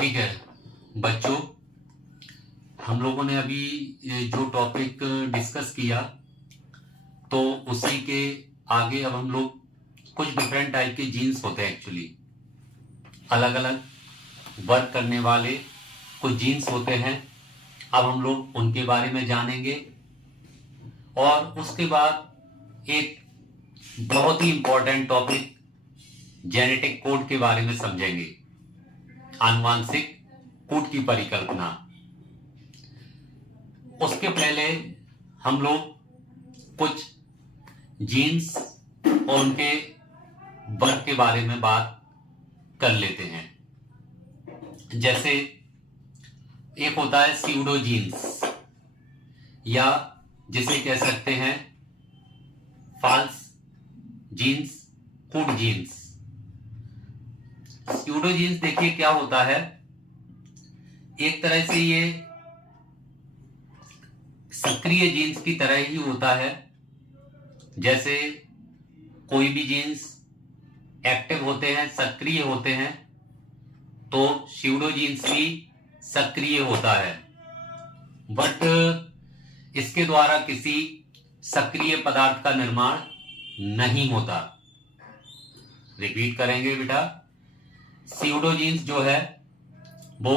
ठीक है बच्चों, हम लोगों ने अभी जो टॉपिक डिस्कस किया तो उसी के आगे अब हम लोग कुछ डिफरेंट टाइप के जीन्स होते हैं। एक्चुअली अलग अलग वर्क करने वाले कुछ जीन्स होते हैं। अब हम लोग उनके बारे में जानेंगे और उसके बाद एक बहुत ही इंपॉर्टेंट टॉपिक जेनेटिक कोड के बारे में समझेंगे। आनुवांशिक कोड की परिकल्पना। उसके पहले हम लोग कुछ जीन्स और उनके वर्क के बारे में बात कर लेते हैं। जैसे एक होता है स्यूडो जीन्स, या जिसे कह सकते हैं false genes, code genes. Pseudo genes देखिए क्या होता है, एक तरह से ये सक्रिय जीन्स की तरह ही होता है। जैसे कोई भी जीन्स एक्टिव होते हैं, सक्रिय होते हैं, तो स्यूडो जीन्स भी सक्रिय होता है, बट इसके द्वारा किसी सक्रिय पदार्थ का निर्माण नहीं होता। रिपीट करेंगे बेटा, स्यूडो जीन्स जो है वो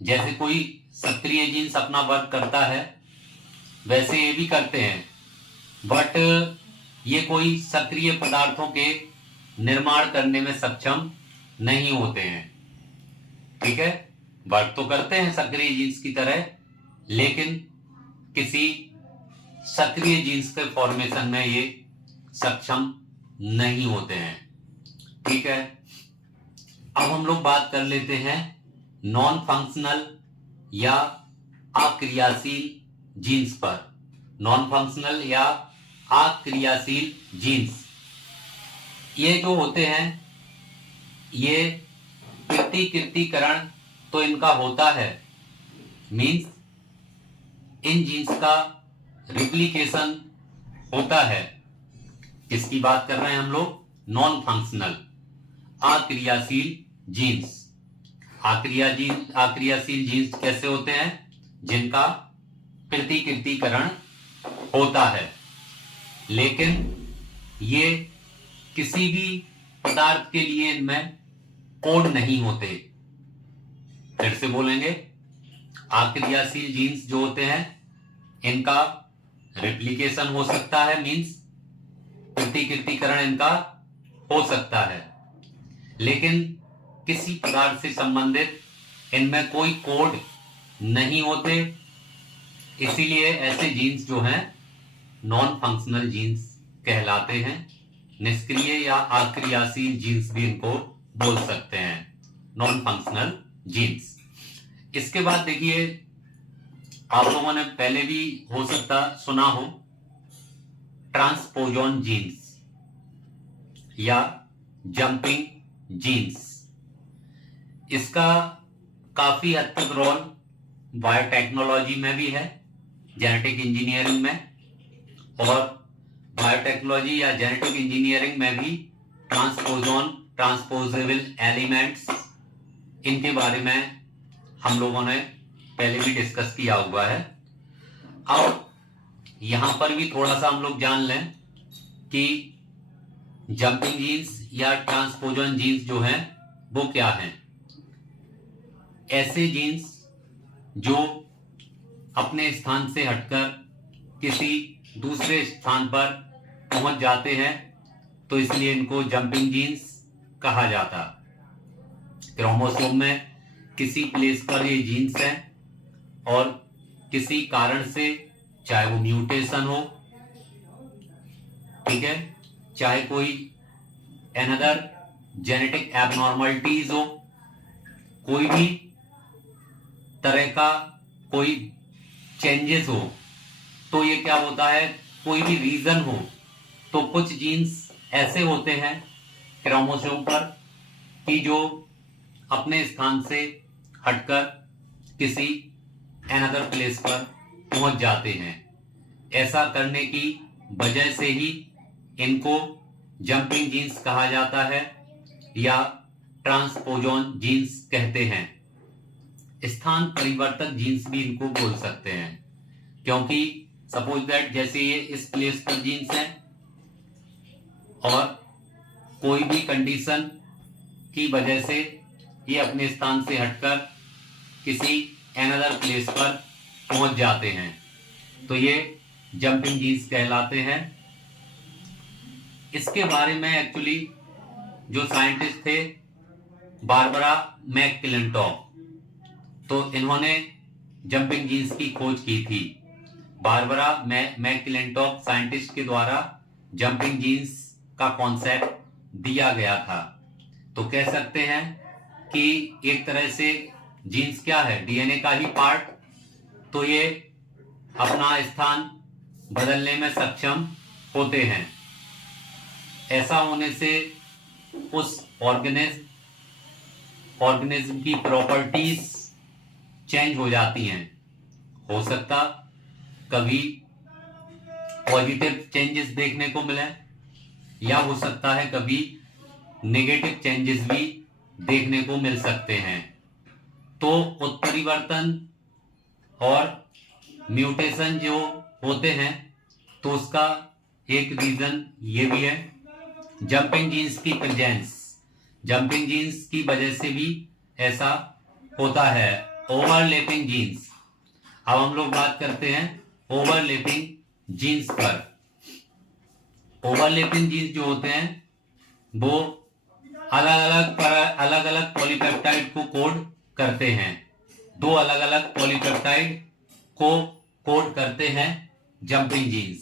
जैसे कोई सक्रिय जीन्स अपना वर्क करता है वैसे ये भी करते हैं, बट ये कोई सक्रिय पदार्थों के निर्माण करने में सक्षम नहीं होते हैं। ठीक है, वर्क तो करते हैं सक्रिय जीन्स की तरह, लेकिन किसी सक्रिय जीन्स के फॉर्मेशन में ये सक्षम नहीं होते हैं। ठीक है, अब हम लोग बात कर लेते हैं नॉन फंक्शनल या अक्रियाशील जीन्स पर। नॉन फंक्शनल या अक्रियाशील जीन्स ये जो होते हैं, ये कृत्तीकरण तो इनका होता है, मीन्स इन जीन्स का रिप्लिकेशन होता है। किसकी बात कर रहे हैं हम लोग? नॉन फंक्शनल अक्रियाशील जीन्स। अक्रियाशील जीन्स कैसे होते हैं? जिनका कृत्तीकरण होता है, लेकिन ये किसी भी पदार्थ के लिए इनमें कोड नहीं होते। फिर से बोलेंगे, अक्रियाशील जीन्स जो होते हैं इनका रिप्लिकेशन हो सकता है, मीन्स कृत्तीकरण इनका हो सकता है, लेकिन किसी पदार्थ से संबंधित इनमें कोई कोड नहीं होते। इसीलिए ऐसे जीन्स जो हैं नॉन फंक्शनल जीन्स कहलाते हैं। निष्क्रिय या अक्रियाशील जीन्स भी इनको बोल सकते हैं, नॉन फंक्शनल जीन्स। इसके बाद देखिए, आप लोगों ने पहले भी हो सकता सुना हो ट्रांसपोजन जीन्स या जंपिंग जीन्स। इसका काफी हद तक रोल बायोटेक्नोलॉजी में भी है, जेनेटिक इंजीनियरिंग में, और बायोटेक्नोलॉजी या जेनेटिक इंजीनियरिंग में भी ट्रांसपोजेबल एलिमेंट्स, इनके बारे में हम लोगों ने पहले भी डिस्कस किया हुआ है। अब यहां पर भी थोड़ा सा हम लोग जान लें कि जंपिंग जीन्स या ट्रांसपोजन जीन्स जो हैं वो क्या हैं। ऐसे जीन्स जो अपने स्थान से हटकर किसी दूसरे स्थान पर पहुंच जाते हैं, तो इसलिए इनको जंपिंग जीन्स कहा जाता। क्रोमोसोम में किसी प्लेस पर ये जीन्स है और किसी कारण से, चाहे वो म्यूटेशन हो, ठीक है, चाहे कोई अनदर जेनेटिक एबनॉर्मलिटीज हो, कोई भी तरह का कोई चेंजेस हो, तो ये क्या होता है, कोई भी रीजन हो, तो कुछ जीन्स ऐसे होते हैं क्रोमोसोम पर कि जो अपने स्थान से हटकर किसी अनदर प्लेस पर पहुंच जाते हैं। ऐसा करने की वजह से ही इनको जंपिंग जीन्स कहा जाता है, या ट्रांसपोजोन जीन्स कहते हैं। स्थान परिवर्तक जीन्स भी इनको बोल सकते हैं, क्योंकि सपोज दैट जैसे ये इस प्लेस पर जीन्स है और कोई भी कंडीशन की वजह से ये अपने स्थान से हटकर किसी अनदर प्लेस पर पहुंच जाते हैं, तो ये जंपिंग जीन्स कहलाते हैं। इसके बारे में एक्चुअली जो साइंटिस्ट थे बारबरा मैकक्लिंटॉक, तो इन्होंने जंपिंग जीन्स की खोज की थी। बारबरा मैकक्लिंटॉक साइंटिस्ट के द्वारा जंपिंग जीन्स का कॉन्सेप्ट दिया गया था। तो कह सकते हैं कि एक तरह से जीन्स क्या है, डीएनए का ही पार्ट, तो ये अपना स्थान बदलने में सक्षम होते हैं। ऐसा होने से उस ऑर्गेनिज्म की प्रॉपर्टीज चेंज हो जाती हैं। हो सकता कभी पॉजिटिव चेंजेस देखने को मिले, या हो सकता है कभी नेगेटिव चेंजेस भी देखने को मिल सकते हैं। तो उत्परिवर्तन और म्यूटेशन जो होते हैं, तो उसका एक रीजन ये भी है जंपिंग जीन्स की प्रेजेंस। जंपिंग जीन्स की वजह से भी ऐसा होता है। ओवरलैपिंग जीन्स, अब हम लोग बात करते हैं ओवरलैपिंग जीन्स पर। ओवरलैपिंग जीन्स जो होते हैं वो अलग अलग पॉलीपेप्टाइड को कोड करते हैं। दो अलग अलग पॉलीपेप्टाइड को कोड करते हैं जंपिंग जीन्स।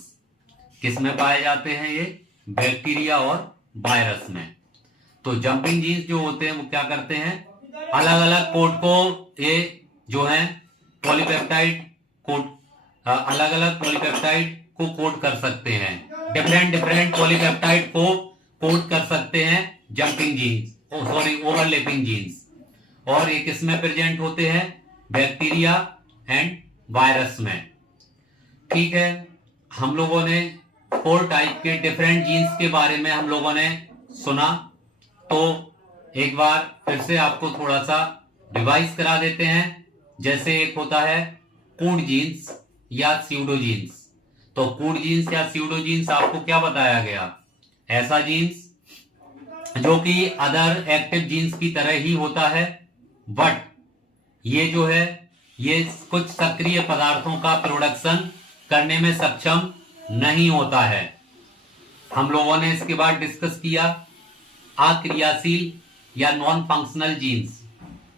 किसमें पाए जाते हैं ये? बैक्टीरिया और वायरस में। तो जंपिंग जीन्स जो होते हैं वो क्या करते हैं, अलग अलग कोड को, ये जो है पॉलीपेप्टाइड कोड, अलग अलग पॉलीपेप्टाइड को कोड कर सकते हैं। डिफरेंट पॉलीपेप्टाइड को कोड कर सकते हैं जंपिंग जीन्स, ओवरलैपिंग जीन्स। और ये किसमें प्रेजेंट होते हैं? बैक्टीरिया एंड वायरस में। ठीक है, हम लोगों ने 4 टाइप के डिफरेंट जीन्स के बारे में हम लोगों ने सुना, तो एक बार फिर से आपको थोड़ा सा रिवाइज करा देते हैं। जैसे एक होता है कूड जीन्स या स्यूडो जीन्स। तो कूड जीन्स या स्यूडो जीन्स आपको क्या बताया गया? ऐसा जीन्स जो कि अदर एक्टिव जीन्स की तरह ही होता है, बट ये जो है ये कुछ सक्रिय पदार्थों का प्रोडक्शन करने में सक्षम नहीं होता है। हम लोगों ने इसके बाद डिस्कस किया अक्रियाशील या नॉन फंक्शनल जीन्स।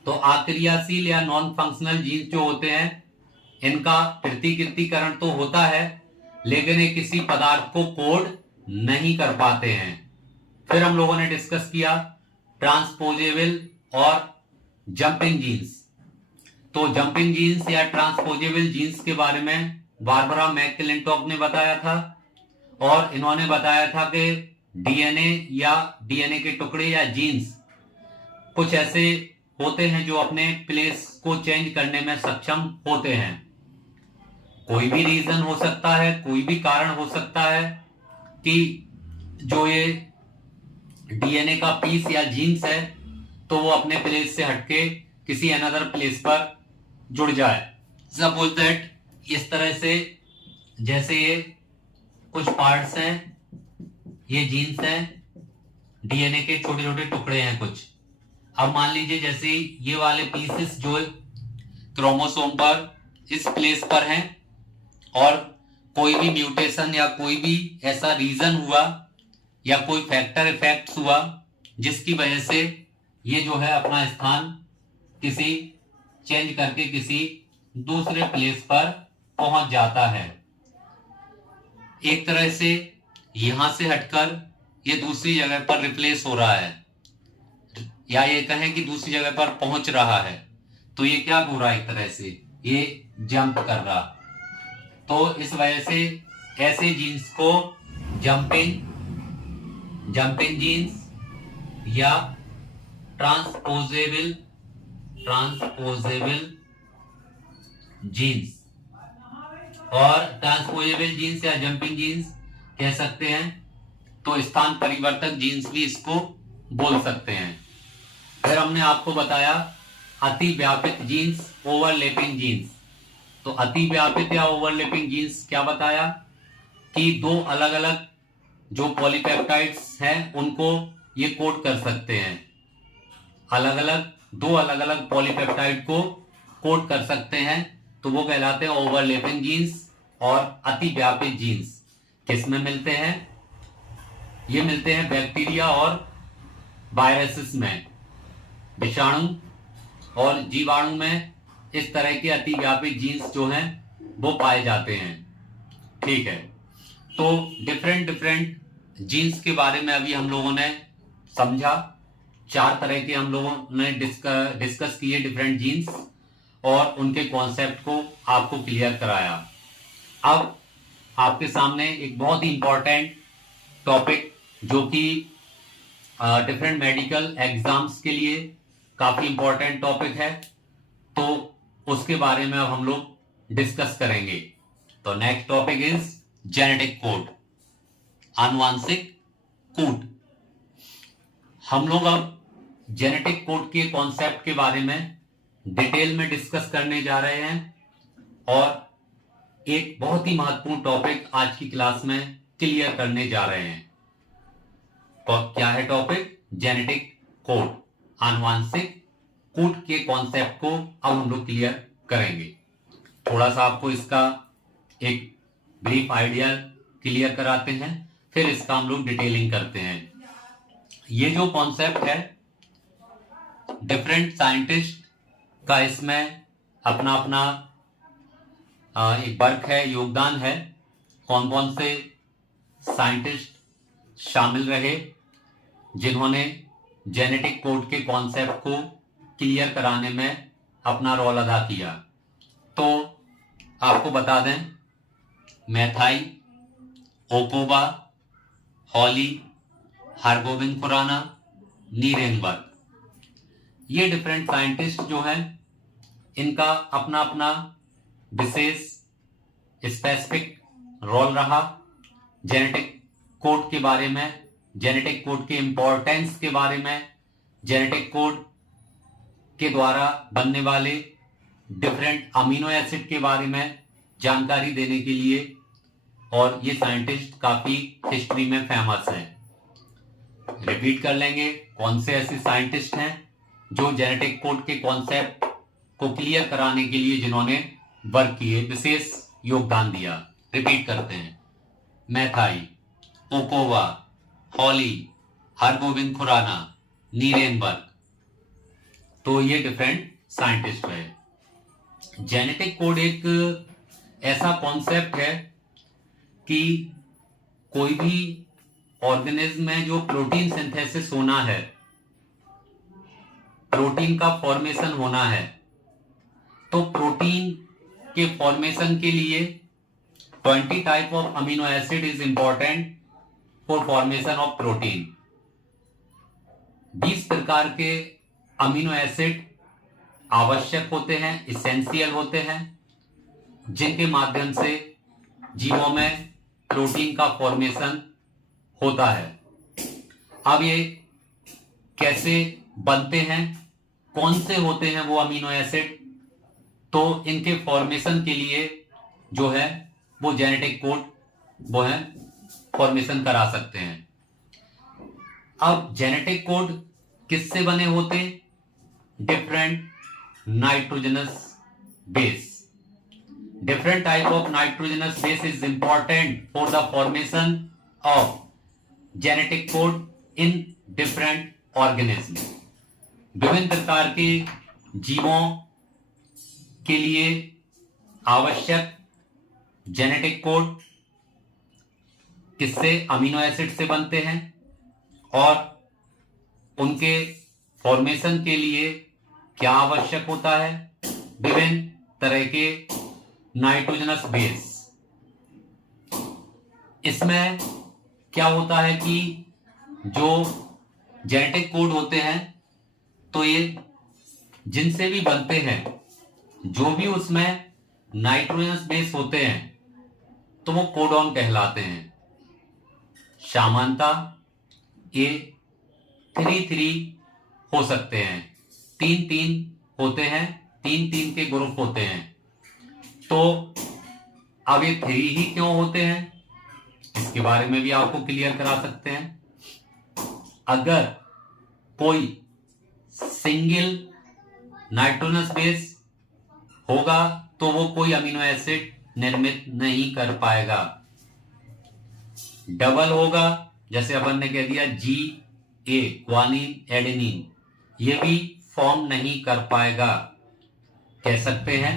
तो अक्रियाशील या नॉन फंक्शनल जीन्स जो होते हैं, इनका पृथक्करण तो होता है, लेकिन ये किसी पदार्थ को कोड नहीं कर पाते हैं। फिर हम लोगों ने डिस्कस किया ट्रांसपोजेबल और जंपिंग जीन्स। तो जंपिंग जीन्स या ट्रांसपोजेबल जीन्स के बारे में बारबरा मैकक्लिंटॉक ने बताया था, और इन्होंने बताया था कि डीएनए या डीएनए के टुकड़े या जीन्स कुछ ऐसे होते हैं जो अपने प्लेस को चेंज करने में सक्षम होते हैं। कोई भी रीजन हो सकता है, कोई भी कारण हो सकता है कि जो ये डीएनए का पीस या जीन्स है, तो वो अपने प्लेस से हटके किसी अनदर प्लेस पर जुड़ जाए। सपोज दैट इस तरह से, जैसे ये कुछ पार्ट्स हैं, ये जीन्स हैं, डीएनए के छोटे छोटे टुकड़े हैं कुछ। अब मान लीजिए जैसे ये वाले पीसेस जो क्रोमोसोम पर इस प्लेस पर हैं, और कोई भी म्यूटेशन या कोई भी ऐसा रीजन हुआ या कोई फैक्टर इफेक्ट हुआ जिसकी वजह से ये जो है अपना स्थान किसी चेंज करके किसी दूसरे प्लेस पर पहुंच जाता है। एक तरह से यहां से हटकर ये दूसरी जगह पर रिप्लेस हो रहा है, या ये कहें कि दूसरी जगह पर पहुंच रहा है। तो ये क्या हो रहा है? एक तरह से ये जंप कर रहा। तो इस वजह से ऐसे जीन्स को जंपिंग जीन्स या ट्रांसपोजेबल जीन्स और ट्रांसपोजेबल जीन्स या जंपिंग जीन्स कह सकते हैं। तो स्थान परिवर्तक जीन्स भी इसको बोल सकते हैं। हमने आपको बताया अतिव्यापित जीन्स, ओवरलैपिंग जीन्स। तो अतिव्यापित या ओवरलैपिंग जीन्स क्या बताया कि दो अलग अलग जो पॉलीपेप्टाइड्स हैं उनको ये कोड कर सकते हैं, दो अलग अलग पॉलीपेप्टाइड को कोड कर सकते हैं, तो वो कहलाते हैं ओवरलैपिंग जीन्स और अतिव्यापित जीन्स। किसमें मिलते हैं? ये मिलते हैं बैक्टीरिया और वायरसेस में, विषाणु और जीवाणु में इस तरह के अतिव्यापित जीन्स जो हैं वो पाए जाते हैं। ठीक है, तो डिफरेंट जीन्स के बारे में अभी हम लोगों ने समझा। 4 तरह के हम लोगों ने डिस्कस किए डिफरेंट जीन्स और उनके कॉन्सेप्ट को आपको क्लियर कराया। अब आपके सामने एक बहुत ही इंपॉर्टेंट टॉपिक जो कि डिफरेंट मेडिकल एग्जाम्स के लिए काफी इंपॉर्टेंट टॉपिक है, तो उसके बारे में अब हम लोग डिस्कस करेंगे। तो next topic is genetic code, आनुवांशिक कोड। हम लोग अब जेनेटिक कोड के कॉन्सेप्ट के बारे में डिटेल में डिस्कस करने जा रहे हैं और एक बहुत ही महत्वपूर्ण टॉपिक आज की क्लास में क्लियर करने जा रहे हैं। तो क्या है टॉपिक? जेनेटिक कोड, आनुवांशिक कोड के कॉन्सेप्ट को अब हम लोग क्लियर करेंगे। थोड़ा सा आपको इसका एक ब्रीफ आइडिया क्लियर कराते हैं, फिर इसका हम लोग डिटेलिंग करते हैं। ये जो कॉन्सेप्ट है, डिफरेंट साइंटिस्ट का इसमें अपना अपना एक वर्क है, योगदान है। कौन कौन से साइंटिस्ट शामिल रहे जिन्होंने जेनेटिक कोड के कॉन्सेप्ट को क्लियर कराने में अपना रोल अदा किया? तो आपको बता दें, मैथाई, ओकोवा, हॉली, हरगोविंद खुराना, नीरेनबर्ग, ये डिफरेंट साइंटिस्ट जो हैं इनका अपना अपना विशेष स्पेसिफिक रोल रहा जेनेटिक कोड के बारे में, जेनेटिक कोड के इंपॉर्टेंस के बारे में, जेनेटिक कोड के द्वारा बनने वाले डिफरेंट अमीनो एसिड के बारे में जानकारी देने के लिए। और ये साइंटिस्ट काफी हिस्ट्री में फेमस हैं। रिपीट कर लेंगे, कौन से ऐसे साइंटिस्ट हैं जो जेनेटिक कोड के कॉन्सेप्ट को क्लियर कराने के लिए जिन्होंने वर्क किए, विशेष योगदान दिया। रिपीट करते हैं, मैथाई, ओकोवा, हॉली, हरगोविंद खुराना, नीरेनबर्ग। तो ये डिफरेंट साइंटिस्ट है। जेनेटिक कोड एक ऐसा कॉन्सेप्ट है कि कोई भी ऑर्गेनिज्म में जो प्रोटीन सिंथेसिस होना है, प्रोटीन का फॉर्मेशन होना है, तो प्रोटीन के फॉर्मेशन के लिए 20 type of amino acid is important for formation of protein. 20 प्रकार के अमीनो एसिड आवश्यक होते हैं, इसेंशियल होते हैं, जिनके माध्यम से जीवों में प्रोटीन का फॉर्मेशन होता है। अब ये कैसे बनते हैं, कौन से होते हैं वो अमीनो एसिड, तो इनके फॉर्मेशन के लिए जो है वो जेनेटिक कोड वो है फॉर्मेशन करा सकते हैं। अब जेनेटिक कोड किससे बने होते? Different nitrogenous base. Different type of nitrogenous base is important for the formation of genetic code in different organisms. विभिन्न प्रकार के जीवों के लिए आवश्यक जेनेटिक कोड किससे? अमीनो एसिड से बनते हैं और उनके फॉर्मेशन के लिए क्या आवश्यक होता है? विभिन्न तरह के नाइट्रोजनस बेस। इसमें क्या होता है कि जो जेनेटिक कोड होते हैं तो ये जिनसे भी बनते हैं, जो भी उसमें नाइट्रोजनस बेस होते हैं तो वो कोडॉन कहलाते हैं। सामान्यतः ये 3 हो सकते हैं, तीन तीन होते हैं, तीन तीन के ग्रुप होते हैं। तो अब ये 3 ही क्यों होते हैं, इसके बारे में भी आपको क्लियर करा सकते हैं। अगर कोई सिंगल नाइट्रोजनस बेस होगा तो वो कोई अमीनो एसिड निर्मित नहीं कर पाएगा। डबल होगा, जैसे अपन ने कह दिया GA ग्वानिन एडेनिन, ये भी फॉर्म नहीं कर पाएगा। कह सकते हैं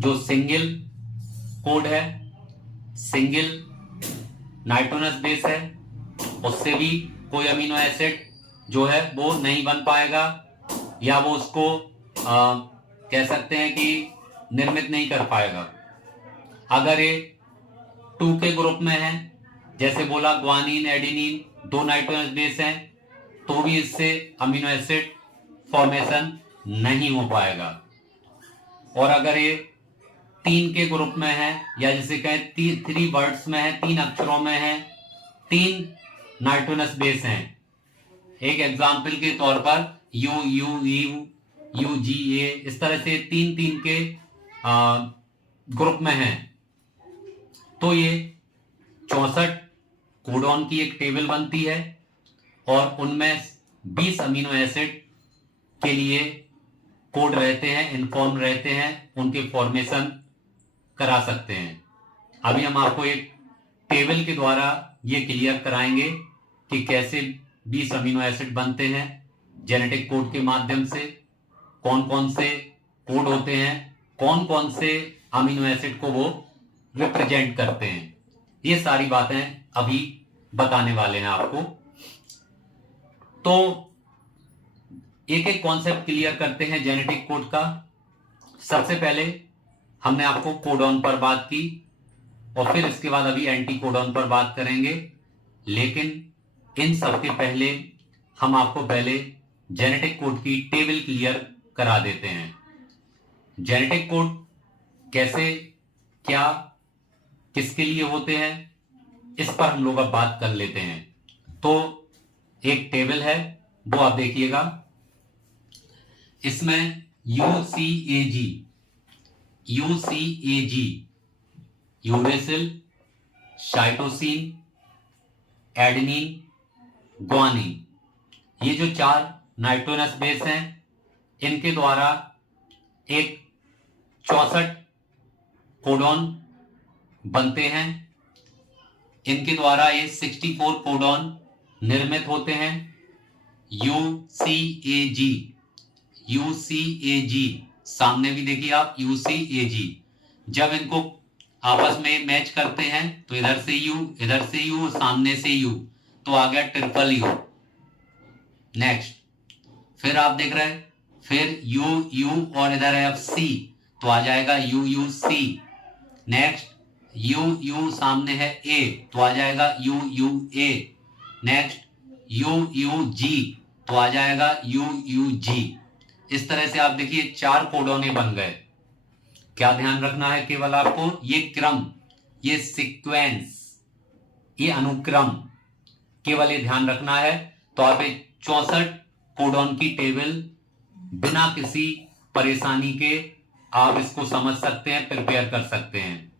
जो सिंगल कोड है, सिंगल नाइट्रोजनस बेस है, उससे भी कोई अमीनो एसिड जो है वो नहीं बन पाएगा, या वो उसको कह सकते हैं कि निर्मित नहीं कर पाएगा। अगर ये 2 के ग्रुप में है, जैसे बोला ग्वानिन एडेनिन, 2 नाइट्रोजनस बेस हैं, तो भी इससे अमीनो एसिड फॉर्मेशन नहीं हो पाएगा। और अगर ये 3 के ग्रुप में है, या जिसे कहें 3 वर्ड्स में है, 3 अक्षरों में है, 3 नाइट्रोजनस बेस हैं, एक एग्जाम्पल के तौर पर UGA, इस तरह से 3 के ग्रुप में हैं, तो ये 64 कोडॉन की एक टेबल बनती है और उनमें 20 अमीनो एसिड के लिए कोड रहते हैं, इन्फॉर्म रहते हैं, उनके फॉर्मेशन करा सकते हैं। अभी हम आपको एक टेबल के द्वारा ये क्लियर कराएंगे कि कैसे 20 अमीनो एसिड बनते हैं जेनेटिक कोड के माध्यम से, कौन कौन से कोड होते हैं, कौन कौन से अमीनो एसिड को वो रिप्रेजेंट करते हैं। ये सारी बातें अभी बताने वाले हैं आपको। तो एक एक कॉन्सेप्ट क्लियर करते हैं जेनेटिक कोड का। सबसे पहले हमने आपको कोडॉन पर बात की और फिर इसके बाद अभी एंटी कोडॉन पर बात करेंगे, लेकिन इन सब के पहले हम आपको पहले जेनेटिक कोड की टेबल क्लियर करा देते हैं। जेनेटिक कोड कैसे, क्या, किसके लिए होते हैं, इस पर हम लोग अब बात कर लेते हैं। तो एक टेबल है, वो आप देखिएगा, इसमें UCAG uracil, cytosine, adenine, guanine, ये जो 4 नाइट्रोजनस बेस हैं, इनके द्वारा एक 64 कोडॉन बनते हैं। इनके द्वारा ये 64 कोडॉन निर्मित होते हैं। UCAG सामने भी देखिए आप, UCAG जब इनको आपस में मैच करते हैं तो इधर से U, इधर से U, सामने से U, तो आ गया ट्रिपल U। नेक्स्ट फिर आप देख रहे हैं, फिर U और इधर है अब C, तो आ जाएगा UUC। नेक्स्ट U सामने है A, तो आ जाएगा UUA। नेक्स्ट UUG, तो आ जाएगा UUG। इस तरह से आप देखिए 4 कोडोने बन गए। क्या ध्यान रखना है केवल आपको, ये क्रम, ये सीक्वेंस, ये अनुक्रम, केवल ये ध्यान रखना है। तो आप 64 कोडॉन की टेबल बिना किसी परेशानी के आप इसको समझ सकते हैं, प्रिपेयर कर सकते हैं।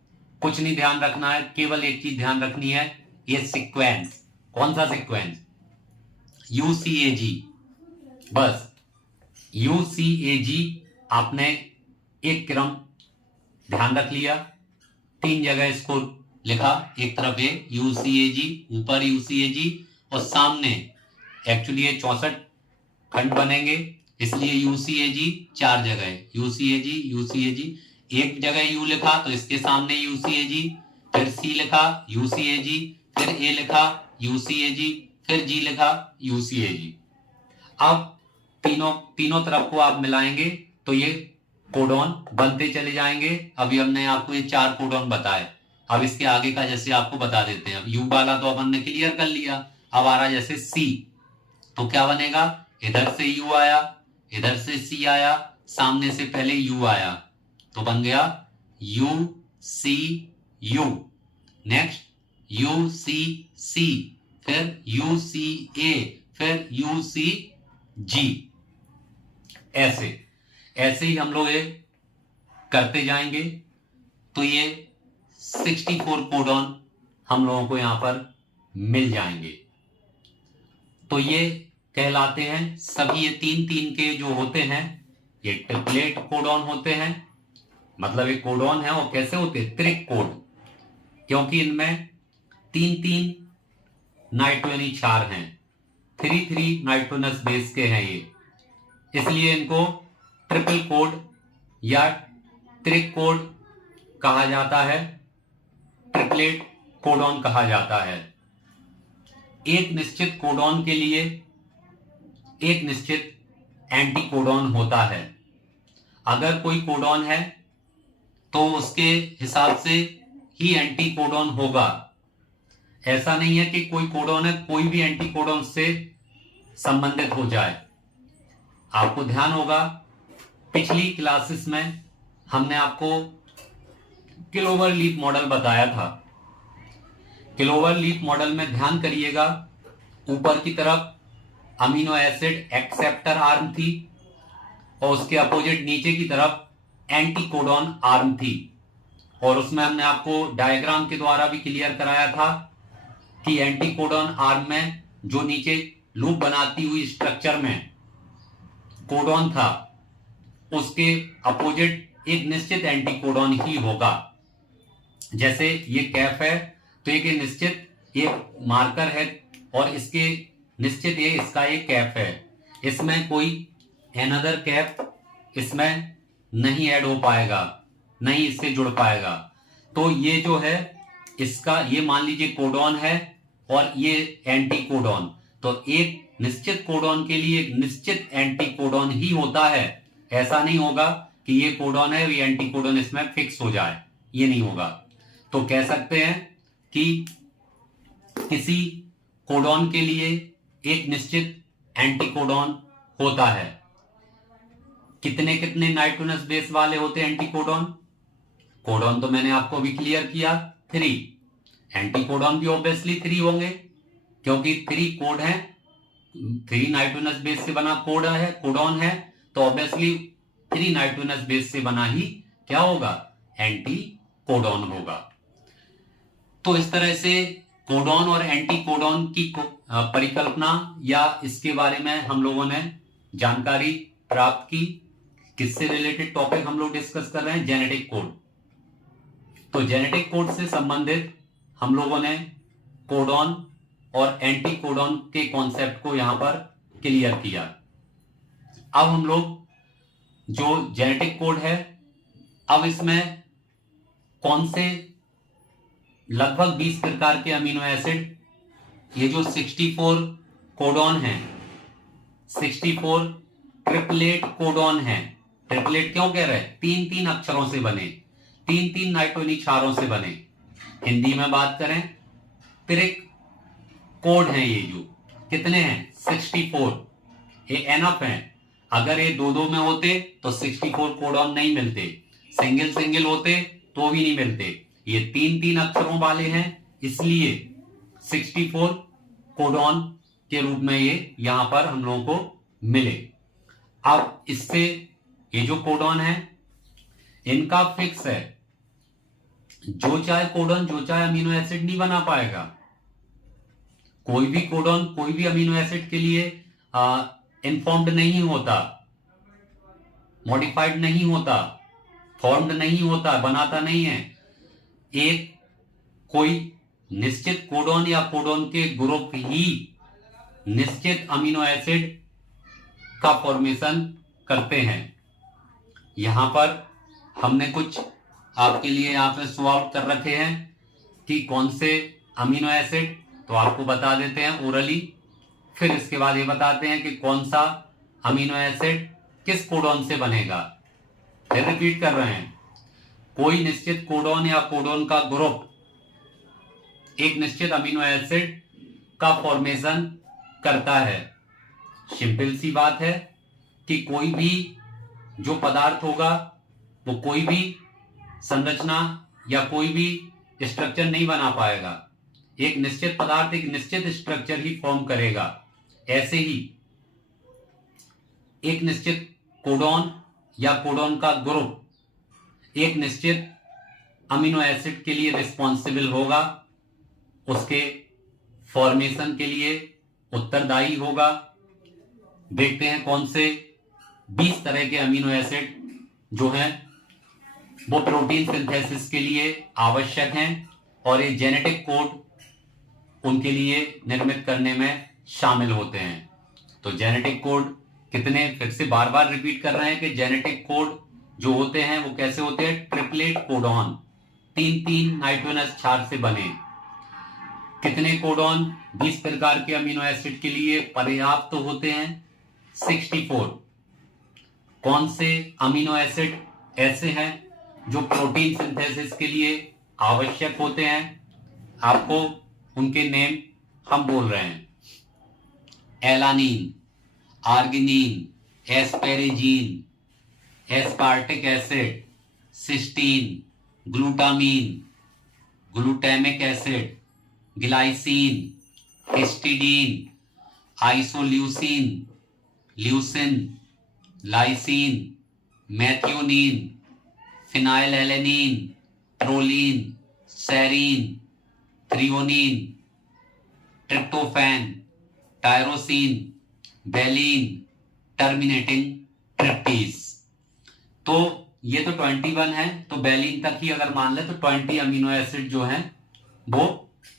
कुछ नहीं ध्यान रखना है, केवल एक चीज ध्यान रखनी है, ये सीक्वेंस। कौन सा सीक्वेंस? UCAG। बस UCAG आपने एक क्रम ध्यान रख लिया, 3 जगह इसको लिखा, एक तरफ है UCAG, ऊपर UCAG और सामने एक्चुअली ये 64 खंड बनेंगे, इसलिए UCAG 4 जगह है। UCAG एक जगह U लिखा तो इसके सामने UCAG, फिर C लिखा UCAG, फिर A लिखा UCAG, फिर G लिखा UCAG। अब तीनों तरफ को आप मिलाएंगे तो ये कोडॉन बनते चले जाएंगे। अभी हमने आपको ये 4 कोडॉन बताए, अब इसके आगे का जैसे आपको बता देते हैं। अब U वाला तो अपन ने क्लियर कर लिया, अब आ रहा जैसे C, तो क्या बनेगा, इधर से U आया, इधर से C आया, सामने से पहले U आया, तो बन गया UCU। नेक्स्ट UCC, फिर UCA, फिर UCG। ऐसे ऐसे ही हम लोग ये करते जाएंगे तो ये 64 कोडॉन हम लोगों को यहां पर मिल जाएंगे। तो ये कहलाते हैं सभी, ये 3-3 के जो होते हैं ये ट्रिपलेट कोडॉन होते हैं। मतलब ये कोडॉन है और कैसे होते हैं, त्रिक कोड, क्योंकि इनमें 3-3 नाइट्रोजनी क्षार हैं, 3-3 नाइट्रोजनस बेस के हैं ये, इसलिए इनको ट्रिपल कोड या त्रिक कोड कहा जाता है, ट्रिपलेट कोडॉन कहा जाता है। एक निश्चित कोडॉन के लिए एक निश्चित एंटी कोडॉन होता है। अगर कोई कोडॉन है तो उसके हिसाब से ही एंटी कोडॉन होगा। ऐसा नहीं है कि कोई कोडॉन है कोई भी एंटी कोडॉन से संबंधित हो जाए। आपको ध्यान होगा पिछली क्लासेस में हमने आपको क्लोवर लीफ मॉडल बताया था। क्लोवर लीफ मॉडल में ध्यान करिएगा, ऊपर की तरफ अमीनो एसिड एक्सेप्टर आर्म थी और उसके अपोजिट नीचे की तरफ एंटी कोडॉन आर्म थी। और उसमें हमने आपको डायग्राम के द्वारा भी क्लियर कराया था कि एंटी कोडॉन आर्म में जो नीचे लूप बनाती हुई स्ट्रक्चर में कोडॉन था उसके अपोजिट एक निश्चित एंटी कोडॉन ही होगा। जैसे ये कैप है तो एक निश्चित ये मार्कर है और इसके निश्चित ये इसका एक कैप है, इसमें कोई अनदर कैप इसमें नहीं ऐड हो पाएगा, नहीं इससे जुड़ पाएगा। तो ये जो है इसका ये मान लीजिए कोडॉन है और ये एंटी कोडॉन, तो एक निश्चित कोडॉन के लिए एक निश्चित एंटी कोडॉन ही होता है। ऐसा नहीं होगा कि ये कोडॉन है ये एंटी कोडॉन इसमें फिक्स हो जाए, ये नहीं होगा। तो कह सकते हैं कि किसी कोडॉन के लिए एक निश्चित एंटी कोडॉन होता है। कितने कितने नाइट्रोजनस बेस वाले होते हैं एंटी कोडॉन? कोडॉन तो मैंने आपको अभी क्लियर किया 3, एंटी कोडॉन भी ऑब्वियसली 3 होंगे क्योंकि 3 कोड है, 3 नाइट्रोजनस बेस से बना कोड है, कोडॉन है, तो ऑब्वियसली 3 नाइट्रोजनस बेस से बना ही क्या होगा, एंटी कोडॉन होगा। तो इस तरह से कोडॉन और एंटी कोडॉन की परिकल्पना या इसके बारे में हम लोगों ने जानकारी प्राप्त की। किससे रिलेटेड टॉपिक हम लोग डिस्कस कर रहे हैं, जेनेटिक कोड। तो जेनेटिक कोड से संबंधित हम लोगों ने कोडॉन और एंटी कोडॉन के कॉन्सेप्ट को यहां पर क्लियर किया। अब हम लोग जो जेनेटिक कोड है, अब इसमें कौन से लगभग 20 प्रकार के अमीनो एसिड, ये जो 64 कोडॉन है, 64 ट्रिपलेट कोडॉन है। ट्रिपलेट क्यों कह रहे हैं? 3-3 अक्षरों से बने, 3-3 नाइट्रोजनी क्षारों से बने। हिंदी में बात करें त्रिक कोड हैं ये, जो कितने हैं 64, ये एनफ हैं। अगर ये 2-2 में होते तो 64 कोडॉन नहीं मिलते, सिंगल सिंगल होते तो भी नहीं मिलते। ये 3-3 अक्षरों वाले हैं इसलिए 64 कोडॉन के रूप में ये यहां पर हम लोगों को मिले। अब इससे ये जो कोडॉन है इनका फिक्स है, जो चाहे कोडॉन जो चाहे अमीनो एसिड नहीं बना पाएगा। कोई भी कोडॉन कोई भी अमीनो एसिड के लिए इनफॉर्म्ड नहीं होता, मॉडिफाइड नहीं होता, फॉर्म्ड नहीं होता, बनाता नहीं है। एक कोई निश्चित कोडॉन या कोडॉन के ग्रुप ही निश्चित अमीनो एसिड का फॉर्मेशन करते हैं। यहां पर हमने कुछ आपके लिए यहां पे सॉल्व कर रखे हैं कि कौन से अमीनो एसिड, तो आपको बता देते हैं ओरली, फिर इसके बाद ये बताते हैं कि कौन सा अमीनो एसिड किस कोडॉन से बनेगा। फिर रिपीट कर रहे हैं, कोई निश्चित कोडॉन या कोडॉन का ग्रुप एक निश्चित अमीनो एसिड का फॉर्मेशन करता है। सिंपल सी बात है कि कोई भी जो पदार्थ होगा वो कोई भी संरचना या कोई भी स्ट्रक्चर नहीं बना पाएगा। एक निश्चित पदार्थ एक निश्चित स्ट्रक्चर ही फॉर्म करेगा। ऐसे ही एक निश्चित कोडॉन या कोडॉन का ग्रुप एक निश्चित अमीनो एसिड के लिए रिस्पॉन्सिबल होगा, उसके फॉर्मेशन के लिए उत्तरदायी होगा। देखते हैं कौन से 20 तरह के अमीनो एसिड जो हैं वो प्रोटीन सिंथेसिस के लिए आवश्यक हैं और ये जेनेटिक कोड उनके लिए निर्मित करने में शामिल होते हैं। तो जेनेटिक कोड कितने, फिर से बार बार रिपीट कर रहे हैं कि जेनेटिक कोड जो होते हैं वो कैसे होते हैं, ट्रिपलेट कोडॉन, 3 नाइट्रोजनस क्षार से बने। कितने कोडॉन 20 प्रकार के अमीनो एसिड के लिए पर्याप्त होते हैं, 64। कौन से अमीनो एसिड ऐसे हैं जो प्रोटीन सिंथेसिस के लिए आवश्यक होते हैं, आपको उनके नेम हम बोल रहे हैं। Alanine, arginine, asparagine, aspartic acid, cysteine, glutamine, glutamic acid, glycine, histidine, isoleucine, leucine, lysine, methionine, phenylalanine, proline, serine, threonine, tryptophan, tyrosine, valine, terminating triplets. तो ये तो 21 है, तो बेलीन तक ही अगर मान ले तो 20 अमीनो एसिड जो हैं वो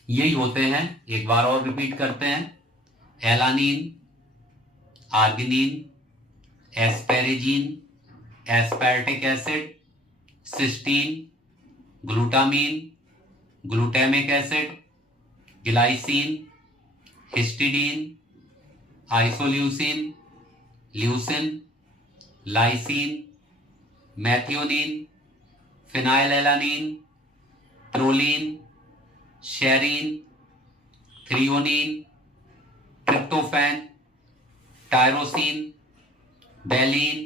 यही होते हैं। एक बार और रिपीट करते हैं, alanine, arginine, asparagine, aspartic acid, cysteine, glutamine, glutamic acid, glycine, histidine, isoleucine, leucine, lysine, methionine, phenylalanine, proline, serine, threonine, tryptophan, tyrosine, valine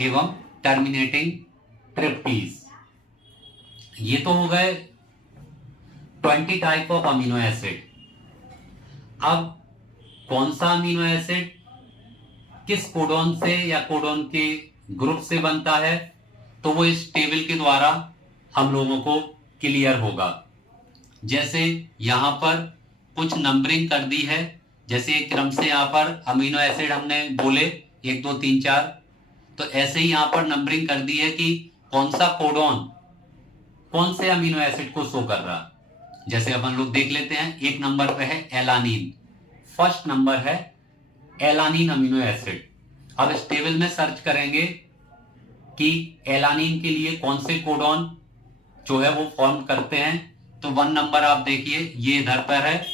एवं टर्मिनेटिंग ट्रिप्टीज। ये तो हो गए 20 टाइप ऑफ अमीनो एसिड। अब कौन सा अमीनो एसिड किस कोडॉन से या कोडॉन के ग्रुप से बनता है, तो वो इस टेबल के द्वारा हम लोगों को क्लियर होगा। जैसे यहां पर कुछ नंबरिंग कर दी है, जैसे एक क्रम से यहां पर अमीनो एसिड हमने बोले 1 2 3 4, तो ऐसे ही यहां पर नंबरिंग कर दी है कि कौन सा कोडॉन कौन से अमीनो एसिड को शो कर रहा। जैसे अपन लोग देख लेते हैं, 1 नंबर पे है एलानीन, फर्स्ट नंबर है एलानीन अमीनो एसिड। अब इस टेबल में सर्च करेंगे कि एलानीन के लिए कौन से कोडॉन जो है वो फॉर्म करते हैं, तो 1 नंबर आप देखिए ये इधर पर है,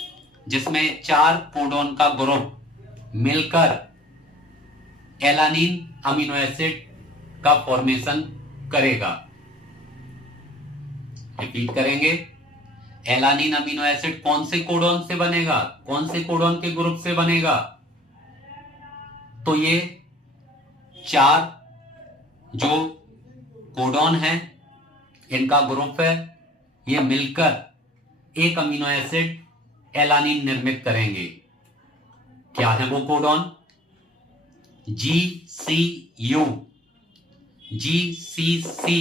जिसमें 4 कोडॉन का ग्रुप मिलकर एलानीन अमीनो एसिड का फॉर्मेशन करेगा। रिपीट करेंगे, एलानीन अमीनो एसिड कौन से कोडॉन से बनेगा, कौन से कोडॉन के ग्रुप से बनेगा, तो ये 4 जो कोडॉन है इनका ग्रुप है, ये मिलकर एक अमीनो एसिड एलानीन निर्मित करेंगे। क्या है वो codon, GCU, GCC,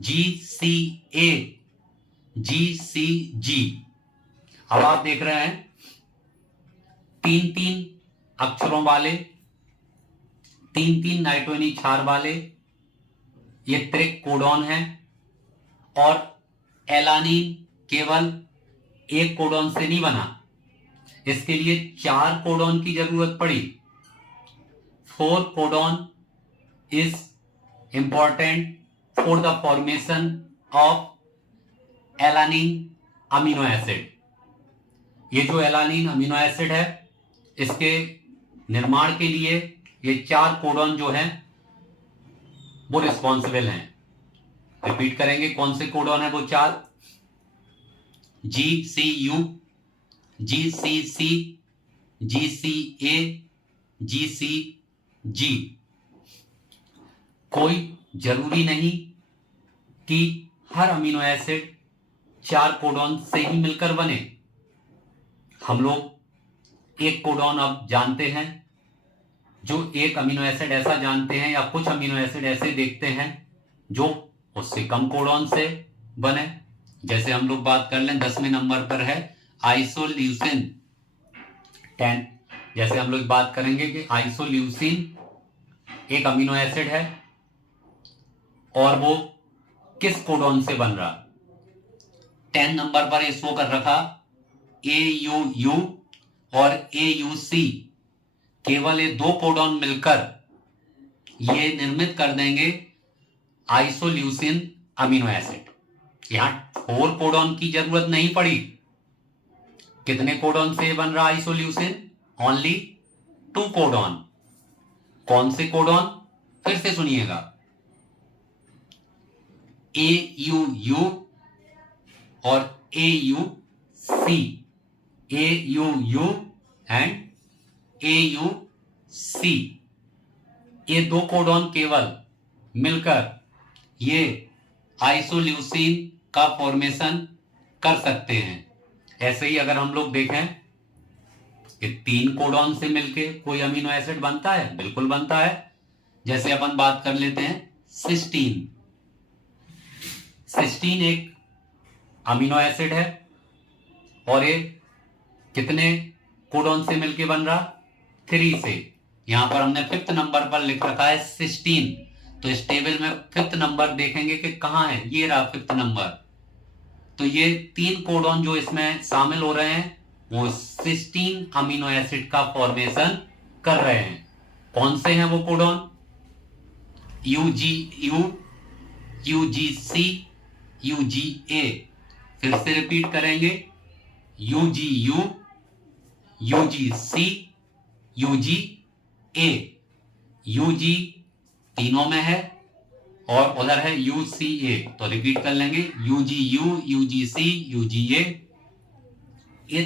GCA, GCG। अब आप देख रहे हैं 3 अक्षरों वाले, 3 नाइट्रोजनी क्षार वाले ये त्रिक कोडॉन है, और एलानीन केवल एक कोडॉन से नहीं बना, इसके लिए 4 कोडॉन की जरूरत पड़ी। 4 codon is important for the formation of alanine amino acid. ये जो एलानीन अमीनो एसिड है इसके निर्माण के लिए ये 4 कोडॉन जो हैं वो रिस्पॉन्सिबल हैं। रिपीट करेंगे कौन से कोडॉन है वो 4, GCU, GCC, GCA, GCG। कोई जरूरी नहीं कि हर अमीनो एसिड 4 कोडॉन से ही मिलकर बने। हम लोग एक कोडॉन अब जानते हैं जो एक अमीनो एसिड ऐसा जानते हैं या कुछ अमीनो एसिड ऐसे देखते हैं जो उससे कम कोडॉन से बने। जैसे हम लोग बात कर लें 10वें नंबर पर है आइसोल्यूसिन 10। जैसे हम लोग बात करेंगे कि आइसोल्यूसिन एक अमीनो एसिड है और वो किस कोडॉन से बन रहा। 10 नंबर पर ये शो कर रखा AUU और AUC, केवल ये दो कोडॉन मिलकर ये निर्मित कर देंगे आइसोल्यूसिन अमीनो एसिड। यहां 4 कोडॉन की जरूरत नहीं पड़ी। कितने कोडॉन से बन रहा आइसोल्यूसिन? Only 2 codon. कौन से कोडॉन? फिर से सुनिएगा, AUU और AUC, AUU एंड AUC, ये दो कोडॉन केवल मिलकर ये आइसोल्यूसिन का फॉर्मेशन कर सकते हैं। ऐसे ही अगर हम लोग देखें कि 3 कोडॉन से मिलके कोई अमीनो एसिड बनता है, बिल्कुल बनता है। जैसे अपन बात कर लेते हैं सिस्टीन। सिस्टीन एक अमीनो एसिड है और ये कितने कोडॉन से मिलके बन रहा? 3 से। यहां पर हमने 5th नंबर पर लिख रखा है सिस्टीन, तो इस टेबल में 5th नंबर देखेंगे कि कहां है, ये रहा 5th नंबर। तो ये 3 कोडॉन जो इसमें शामिल हो रहे हैं वो सिस्टीन अमीनो एसिड का फॉर्मेशन कर रहे हैं। कौन से हैं वो कोडॉन? UGU, UGC, UGA। फिर से रिपीट करेंगे, UGU, UGC, UGA। UG तीनों में है और उधर है UCA, तो रिपीट कर लेंगे UGU, UGC, UGA। ये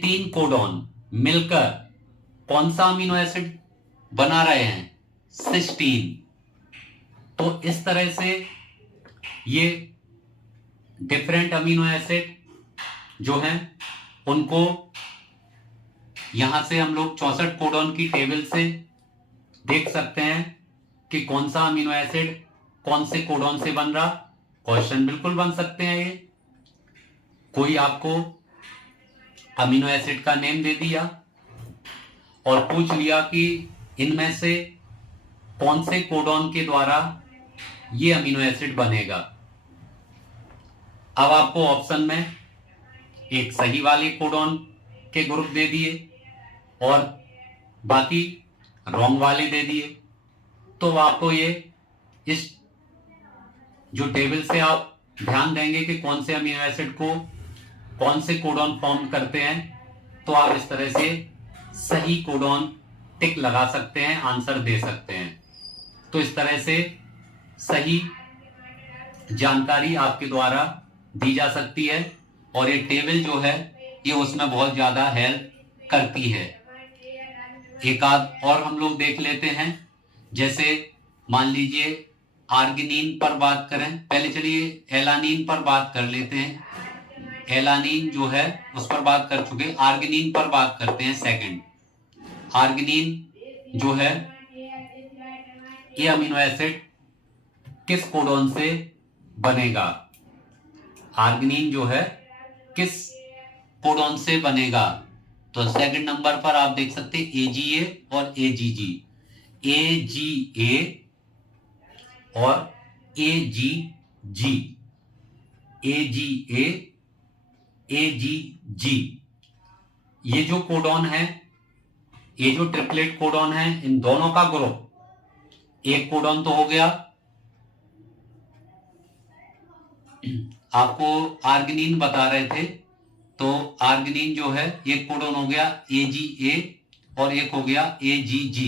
3 कोडॉन मिलकर कौन सा अमीनो एसिड बना रहे हैं? सिस्टीन। तो इस तरह से ये डिफरेंट अमीनो एसिड जो हैं उनको यहां से हम लोग 64 कोडॉन की टेबल से देख सकते हैं कि कौन सा अमीनो एसिड कौन से कोडॉन से बन रहा। क्वेश्चन बिल्कुल बन सकते हैं। ये कोई आपको अमीनो एसिड का नेम दे दिया और पूछ लिया कि इनमें से कौन से कोडॉन के द्वारा ये अमीनो एसिड बनेगा। अब आपको ऑप्शन में एक सही वाले कोडॉन के ग्रुप दे दिए और बाकी रॉन्ग वाले दे दिए, तो आपको ये इस जो टेबल से आप ध्यान देंगे कि कौन से अमीनो एसिड को कौन से कोडॉन फॉर्म करते हैं, तो आप इस तरह से सही कोडॉन टिक लगा सकते हैं, आंसर दे सकते हैं। तो इस तरह से सही जानकारी आपके द्वारा दी जा सकती है और ये टेबल जो है ये उसमें बहुत ज्यादा हेल्प करती है। एक आध और हम लोग देख लेते हैं। जैसे मान लीजिए आर्गिनीन पर बात करें, पहले चलिए एलानीन पर बात कर लेते हैं। एलानीन जो है उस पर बात कर चुके, आर्गिनीन पर बात करते हैं सेकंड। आर्गिनीन जो है ये अमीनो एसिड किस कोडॉन से बनेगा? आर्गिनीन जो है किस कोडॉन से बनेगा? तो सेकंड नंबर पर आप देख सकते हैं AGA और AGG। AGA और AGG, AGA, AGG, ये जो कोडॉन है, ये जो ट्रिपलेट कोडॉन है, इन दोनों का ग्रुप, एक कोडॉन तो हो गया, आपको आर्गिनीन बता रहे थे, तो आर्गिनीन जो है एक कोडॉन हो गया AGA और एक हो गया AGG।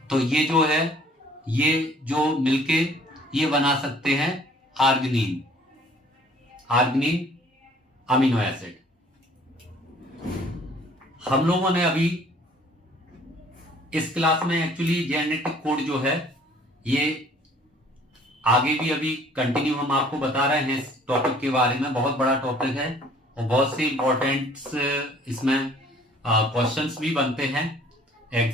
तो ये जो है ये जो मिलके ये बना सकते हैं आर्गिनीन, आर्गिनीन अमीनो एसिड। हम लोगों ने अभी इस क्लास में एक्चुअली जेनेटिक कोड जो है ये आगे भी अभी कंटिन्यू हम आपको बता रहे हैं इस टॉपिक के बारे में। बहुत बड़ा टॉपिक है और बहुत सी इंपॉर्टेंट्स इसमें क्वेश्चंस भी बनते हैं एग्जाम